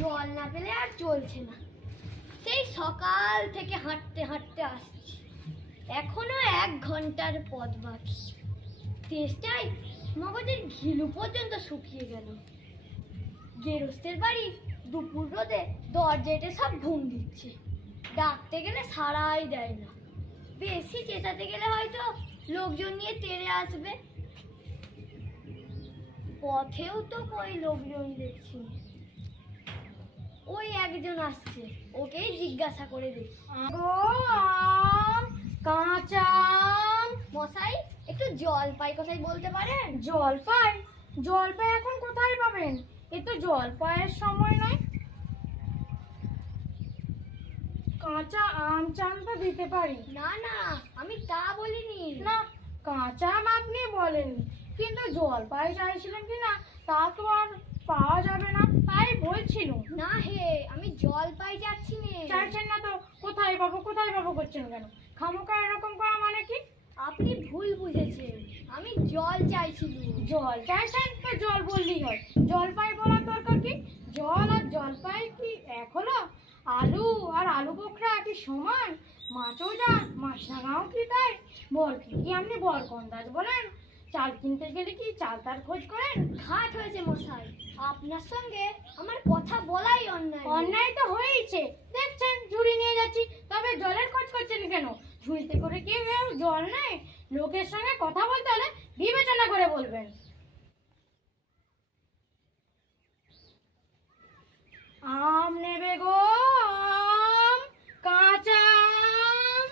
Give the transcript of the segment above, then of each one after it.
জল না পেলে আর চলছে না। সেই সকাল থেকে হাঁটতে হাঁটতে আসছি, এখনো 1 ঘন্টার পথ বাকি। তেষ্টায় মগজের ঘিলু পর্যন্ত শুকিয়ে গেল। গেরস্তের বাড়ি দুপুর রোদে দরজাতে সব ঘুম দিচ্ছে, ডাকতে গেলে সাড়াই দেয় না। বেশি চেঁচাতে গেলে হয়তো লোকজন নিয়ে তেড়ে আসবে। পথেও তো কই লোকজন দেখছি, ওই একজন আসছে, ওকেই জিজ্ঞাসা করে দেখি। কাঁচা মশাই, একটু জলপাই কোথায় বলতে পারেন? জলপাই? জলপাই এখন কোথায় পাবেন? এ তো জলপাইয়ের সময় নয়। কাঁচা আম চান তো দিতে পারি। না না, আমি তা বলিনি। না, কাঁচা আম আপনি বলেন, কিন্তু জলপাই চাইছিলেন কি না তা তো আর পাওয়া যাবে না, তাই বলছিলাম। না হে, আমি জলপাই যাচ্ছি না। চাইছেন না তো কোথায় পাবো কোথায় পাবো করছেন কেন? খামোকা এরকম করা মানে কি? আপনি ভুল বুঝেছেন, আমি জল চাইছিলাম। জল চাইছেন তো জল বললেই হয়, জলপাই বলার দরকার কি? জল আর জলপাই কি এক হলো? আলু আর আলু বোখরা কি সমান? মাছও যান মাছ রাঙাও কি তাই? বল কি আপনি বল কন্দাজ বলেন? চাল কিনতে গেলে কি চাল তার খোঁজ করেন? ঘাট হয়েছে মশাই, আপনার সঙ্গে আমার কথা বলাই অন্যায়। অন্যায় তো হয়েছে, দেখছেন ঝুড়ি নিয়ে যাচ্ছি, তবে জলের খোঁজ করছেন কেন? ঝুড়িতে করে কি জল নেই? লোকের সঙ্গে কথা বলতে হলে বিবেচনা করে বলবেন। আম নেবে গো? আম, কাঁচা আম।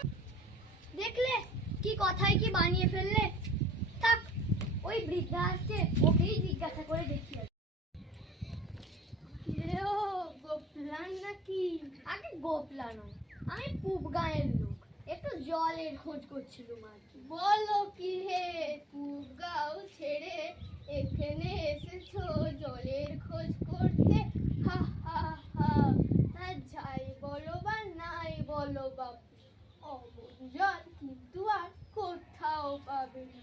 দেখলে কি কথাই কি বানিয়ে ফেললে। থাক, ওই বৃদ্ধা আসছে, ওকেই জিজ্ঞাসা করে দেখি। গোপলান নাকি? আগে গোপলা নয়, আমি পুব গাঁয়ের লোক, একটু জলের খোঁজ করছিলাম আর কি। বলো কি হে, পুব গাঁও ছেড়ে এখানে এসেছো জলের খোঁজ করতে? হা হা হা। আর যাই বলো বা নাই বলো বাপু, অমন জল কিন্তু আর কোথাও পাবে না।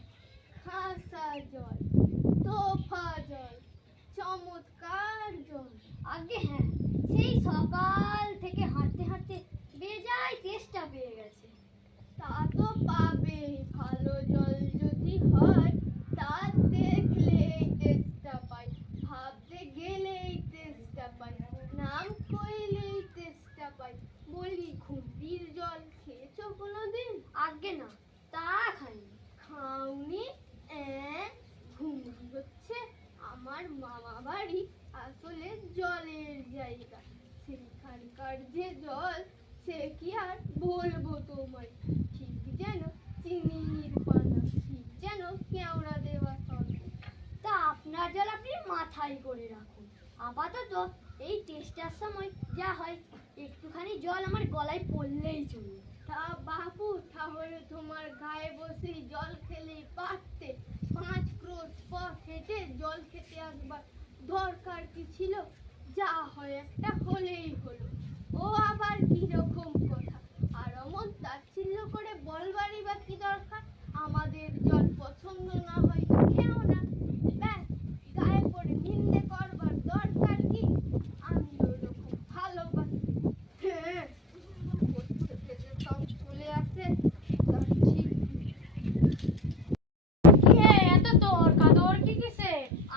খাসা জল, তোফা জল, চমৎকার জল। আগে হ্যাঁ, সেই সকাল থেকে হাঁটতে হাঁটতে বেজায় তেষ্টা পেয়ে গেছে। তা তো পাবে, ভালো জল যদি হয় তা দেখলেই তেষ্টা পাই, ভাবতে গেলেই তেষ্টা পাই, নাম কইলেই তেষ্টা পাই। বলি, ঘুমটির জল খেয়েছো কোনোদিন? আগে না, তা খাইনি। খাওনি? ঘুমটি হচ্ছে আমার মামা বাড়ি আসলে জলের জায়গা। সেখানকার যে জল সে কি আর বলবো তোমায়, ঠিক যেন চিনির পানা, ঠিক যেন কেওড়া দেওয়া সঙ্গে। তা আপনার জল আপনি মাথায় করে রাখুন, আপাতত এই টেস্টার সময় যা হয় একটুখানি জল আমার গলায় পড়লেই চলবে। তা বাপু, তাহলে তোমার গায়ে বসে জল খেলেই পারতে, 5 ক্রোশ পথ হেঁটে জল খেতে আসবার দরকার কি ছিল? যা হয় একটা হলেই হলো। ও আবার কিরকম কথা? আর অমন তাচ্ছিল্য করে বলবারই বা কি দরকার? আমাদের জল পছন্দ না হয় তো খেও না, ব্যাস। গায়ে পড়ে নিন্দে করবার দরকার কি? আমি ওরকম ভালোবাসি। হ্যাঁ, সব চলে আসে তার ঠিক। এত তর্কাতর্কি কিসে?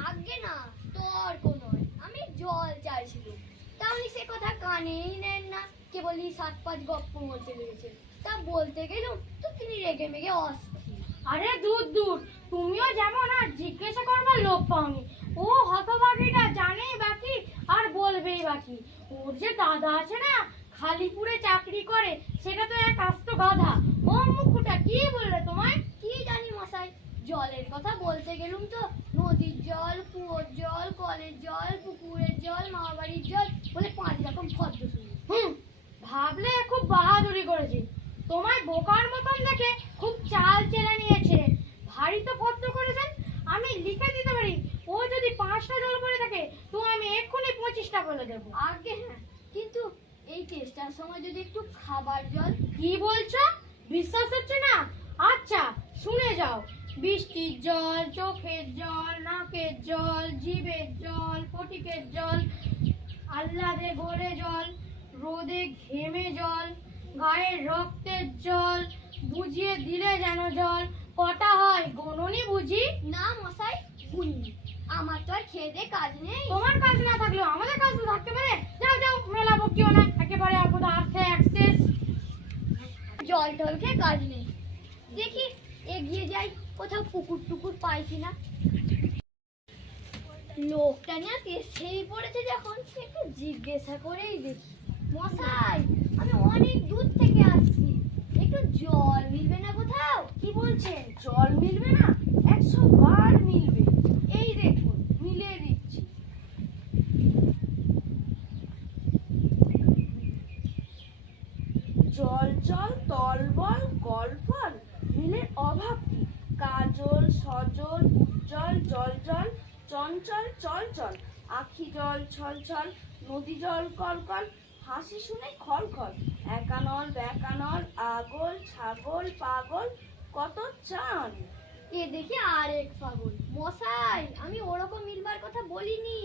আগে না, তর্ক নয়, আমি জল চাইছিলাম। তাহলে সে কথা কানেই নেন না, কেবলই 7-5 গপ্প বলতে লেগেছে। তা বলতে গেলাম তো তিনি রেগে মেগে অস্থির। আরে দূর দূর, তুমিও যেমন আর জিজ্ঞাসা করবার লোক পাওনি। ও হতভাগীটা জানেই বাকি আর বলবেই বাকি। ওর যে দাদা আছে না, খালিপুরে চাকরি করে, সেটা তো এক আস্ত গাধা। ও মুখটা কি বললে তোমায়? কি জানি মশাই, জলের কথা বলতে গেলুম তো নদীর জল, কুয়োর জল, কলের জল, পুকুরের জল, মামাবাড়ির জল বলে 5 রকম ফর্দ শুনি। ভাবলে খুব বাহাদুরি করেছে। তোমায় বোকার মতন দেখে খুব চাল চেলে নিয়েছে। ভারী তো ফর্দ করেছেন, আমি লিখে দিতে পারি। ও যদি 5টা জল করে থাকে তো আমি এক্ষুনি 25টা বলে দেবো। আগে হ্যাঁ, কিন্তু এই টেস্টার সময় যদি একটু খাবার জল। কি বলছো? বিশ্বাস হচ্ছে না? আচ্ছা শুনে যাও। বৃষ্টির জল, চোখের জল, নাকের জল, জিভের জল, ফটিকের জল, আহ্লাদে ভরে জল, রোদে ঘেমে জল, গায়ের রক্তের জল, বুঝিয়ে দিলে যেন জল। কটা হয় গোননি বুঝি? না মশাই, গুনি। আমার তো আর খেয়ে দেয়ে কাজ নেই। তোমার কাজ না থাকলেও আমাদের কাজ তো থাকতে পারে। যাও যাও, মেলা বকিও না, একেবারে অপদার্থে অ্যাক্সেস। জল টল খেয়ে কাজ নেই। দেখি এগিয়ে যাই, কোথাও পুকুর টুকুর পাই কিনা। লোকটা নিয়ে সেই পড়েছে যখন, একটু জিজ্ঞাসা করেই দেখি। মশাই, আমি অনেক দূর থেকে আসছি, একটু জল মিলবে না কোথাও? কি বলছেন? জল মিলবে না? 100 বার মিলবে। এই দেখুন, মিলিয়ে দিচ্ছি। জল জল তলবল গলফল, মিলের অভাব কি? কাজল সজল উজ্জ্বল জল জল, চঞ্চল চল চল, আখি জল ছল ছল, নদী জল কল কল, হাসি শুনে খল খল, একানল বেকানল, আগল ছাগল পাগল, কত চান। এ দেখি আরেক পাগল। মশাই, আমি ওরকম মিলবার কথা বলিনি।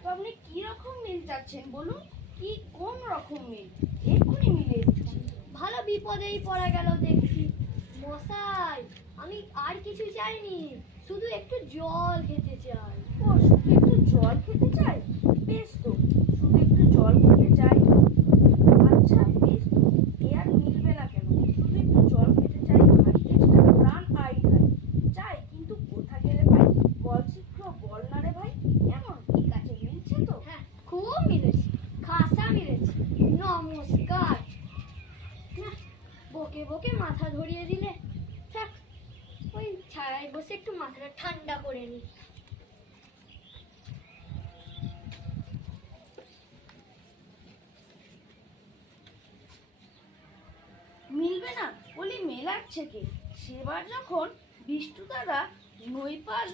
তো আপনি কি রকম মিল চাচ্ছেন বলুন? কি কোন রকম মিল? এক্ষুনি মিলিয়ে দিচ্ছি। ভালো বিপদেই পড়া গেল দেখছি। মশাই, আমি আর কিছু চাইনি, শুধু একটু জল খেতে চাই। ও, শুধু একটু জল খেতে চাই? বেশ তো, শুধু একটু জল খেতে চাই। আচ্ছা বেশ তো, এ আর মিলবে না কেন? শুধু একটু জল খেতে চাই, ভারী চেষ্টা প্রাণ আই খাই। চাই কিন্তু কোথা গেলে পাই? বল শীঘ্র বল না রে ভাই। কেমন, ঠিক আছে, মিলছে তো? হ্যাঁ, খুব মিলেছে, খাসা মিলেছে। নমস্কার। না, বকে বকে মাথা ধরিয়ে দিলে। থাক, ওই ছায়ায় বসে একটু মাথাটা ঠান্ডা করে নি। মিলবে না বলি মেলাচ্ছে কে? সেবার যখন বিষ্টু দাদা নৈপাল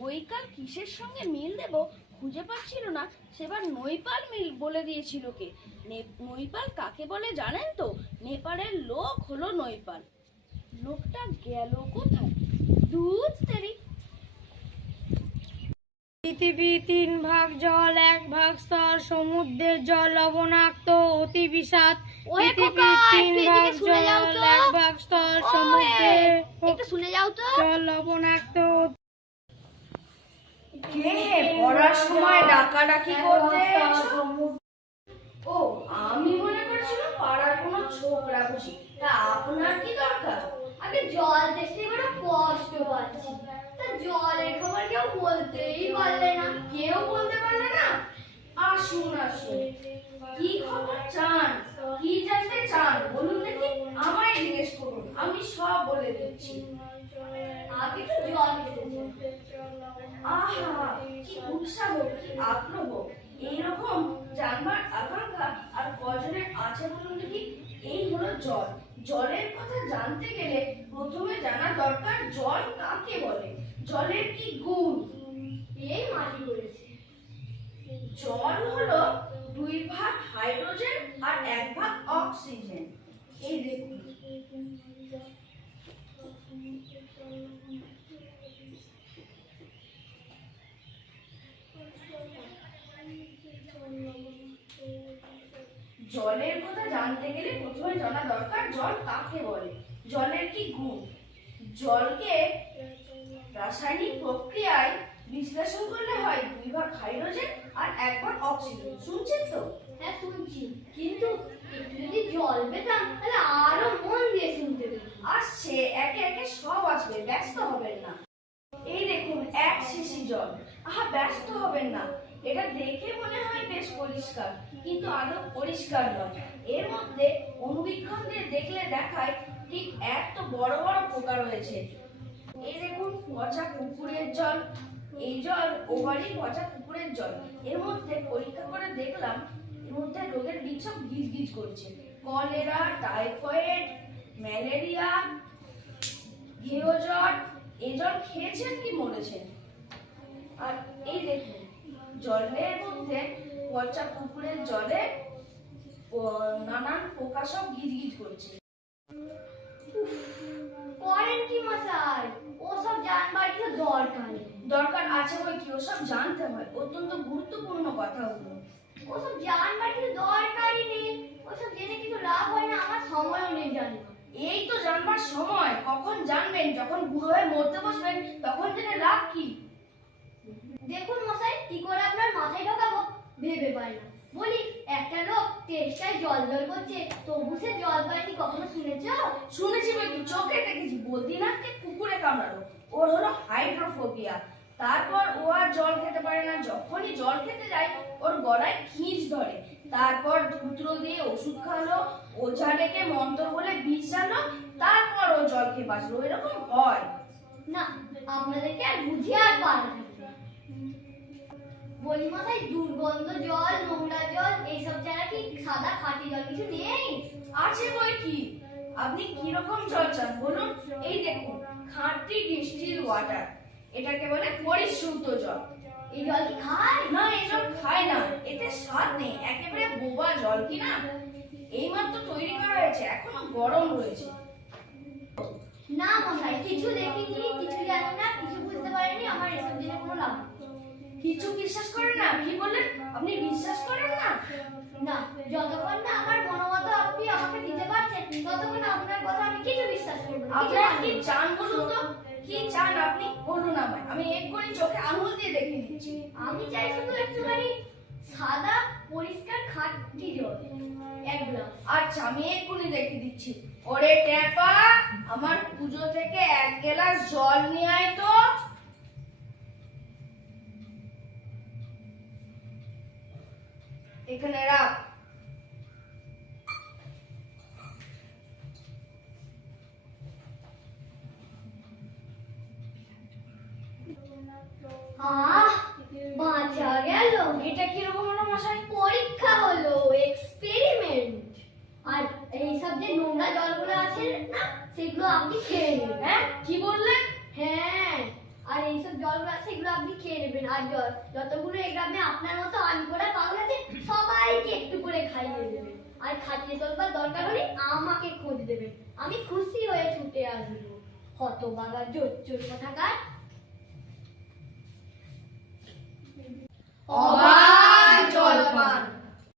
বৈকাল কিসের সঙ্গে মিল দেব খুঁজে পাচ্ছিল না, সেবার নৈপাল মিল বলে দিয়েছিল কে? নৈপাল কাকে বলে জানেন তো? নেপালের লোক হলো নৈপাল। লোকটা গেল কোথায়? দুধ তেরি। পৃথিবী 3 ভাগ জল, 1 ভাগ স্থল, সমুদ্রের জল লবণাক্ত অতি বিষাদ। ওই পৃথিবী খোকা, 3 একটু ভাগ এদিকে শুনে যাও জল, তো। 1 ভাগ স্থল, ওই, সমুদ্রের একটু শুনে যাও তো। জল লবণাক্ত। কে পড়ার সময় ডাকাডাকি করতে এসেছো? ও, আমি মনে করছিলাম পাড়ার কোনো ছোকরা বুঝি। তা আপনার কি দরকার? আগে জল দেখতে বড় কষ্ট পাচ্ছি, তা জলের খবর কেউ বলতেই পারলে না। কেউ বলতে পারলে না? আসুন আসুন, কি খবর চান? কি জানতে চান বলুন দেখি। আমায় জিজ্ঞেস করুন, আমি সব বলে দিচ্ছি। আগে একটু জল খেতে চাই। আহা, কি উৎসাহ, কি আগ্রহ! এইরকম জানবার আকাঙ্ক্ষা আর কজনের আছে বলুন দেখি। এই হলো জল। জলের কথা জানতে গেলে প্রথমে জানা দরকার জল কাকে বলে, জলের কি গুণ। এই মাটি করেছে। জল হলো 2 ভাগ হাইড্রোজেন আর 1 ভাগ অক্সিজেন। এই দেখুন, জলের কথা জানতে গেলে প্রথমে জানা দরকার জল কাকে বলে, জলের কি গুণ। জলকে রাসায়নিক প্রক্রিয়ায় বিশ্লেষণ করলে হয় 2 ভাগ হাইড্রোজেন আর 1 ভাগ অক্সিজেন। শুনছেন তো? হ্যাঁ শুনছি, কিন্তু একটু যদি জল পেতাম তাহলে আরো মন দিয়ে শুনতে পেতাম। আসছে, একে একে সব আসবে, ব্যস্ত হবেন না। এই দেখুন 1 শিশি জল। আহা, ব্যস্ত হবেন না, এটা দেখে মনে হয় বেশ পরিষ্কার, কিন্তু আদৌ পরিষ্কার নয়। এর মধ্যে অণুবীক্ষণ দিয়ে দেখলে দেখায় ঠিক এত বড় বড় পোকা রয়েছে। এই দেখুন পচা পুকুরের জল। এই জল ওভারই পচা পুকুরের জল। এর মধ্যে পরীক্ষা করে দেখলাম এর মধ্যে রোগের বীজ সব গিজ গিজ করছে। কলেরা, টাইফয়েড, ম্যালেরিয়া, ঘেওজ্বর। এই জল খেয়েছেন কি মরেছেন? আর এই দেখুন জলের মধ্যে পচা পুকুরের জলে নানান পোকা সব গিজ গিজ করছে। করেন কি মশাই? ওসব জানবার কি দরকার নেই। দরকার আছে বই কি, ওসব জানতে হয়, অত্যন্ত গুরুত্বপূর্ণ কথা ওগুলো। ওসব জানবার কিছু দরকারই নেই, ওসব জেনে কিছু লাভ হয় না, আমার সময়ও নেই জানবার। এই তো জানবার সময়, কখন জানবেন? যখন বুড়ো হয়ে মরতে বসবেন তখন জেনে লাভ কি? দেখুন মশাই, কি করে আপনার মাথায় ঢোকাবো ভেবে পাই না। বলি, একটা লোক তেষ্টায় জল জল করছে, তবু সে জল পায়নি, কখনো শুনেছো? শুনেছি বই কি, চোখে দেখেছি। বদ্রীনাথকে কুকুরে কামড়ালো, ওর হলো হাইড্রোফোবিয়া। তারপর ও আর জল খেতে পারে না। যখনই জল খেতে যায় ওর গলায় খিঁচ ধরে। তারপর ধূত্র দিয়ে ওষুধ খাওয়ালো, ওঝা ডেকে মন্ত্র বলে বিষ জানো, তারপর ও জল খেয়ে বাঁচলো। এরকম হয়। না, আপনাদেরকে আর বুঝিয়ে আর পারা যাবে না। বলি মশাই, দুর্গন্ধ জল, নোংরা জল, এইসব ছাড়া কি সাদা খাঁটি জল কিছু নেই? আছে বই কি। আপনি কিরকম জল চান বলুন? এই দেখুন, খাঁটি ডিস্টিল ওয়াটার, এটাকে বলে পরিশ্রুত জল। এই জল কি খায়? না, এই জল খায় না, এতে স্বাদ নেই, একেবারে বোবা জল। কি না, এইমাত্র তৈরি করা হয়েছে, এখনো গরম রয়েছে। না মশাই, কিছু দেখিনি, কিছু জানি না, কিছু বুঝতে পারিনি, আমার এসব জেনে কোনো লাভ নেই। কিছু বিশ্বাস করেন না? কি বললেন? আপনি বিশ্বাস করেন না? না, যতক্ষণ না আমার মনোমত আপনি আমাকে দিতে পারছেন, ততক্ষণ আপনার কথা আমি কিছু বিশ্বাস করবো না। আপনারা কি চান বলুন তো? কি চান আপনি বলুন আমায়, আমি এক্ষুনি চোখে আঙুল দিয়ে দেখিয়ে দিচ্ছি। আমি চাই শুধু একটুখানি সাদা পরিষ্কার খাঁটি জল, এক গ্লাস। আচ্ছা, আমি এক্ষুনি দেখিয়ে দিচ্ছি। ওরে ট্যাপা, আমার পুজো থেকে এক গ্লাস জল নিয়ে আয় তো। এখানে রাখ। আহ, বাঁচা গেল। এটা কিরকম হলো মশাই? পরীক্ষা হলো, এক্সপেরিমেন্ট। আর এইসব যে নোংরা জলগুলো আছে না, সেগুলো আপনি খেয়ে নেবেন। হ্যাঁ, কি বললেন? হ্যাঁ, আর এইসব জলগুলো আছে সেগুলো আপনি খেয়ে নেবেন। আর যতগুলো এই গ্রামে আপনার মতো আনকোড়া পাগল আছে, সবাইকে একটু করে খাইয়ে দেবেন। আর খাটিয়ে তোলবার দরকার হলে আমাকে খোঁজ দেবেন, আমি খুশি হয়ে ছুটে আসবো। হতবাগা জোচ্চোর কোথাকার। অবাধ জলপান।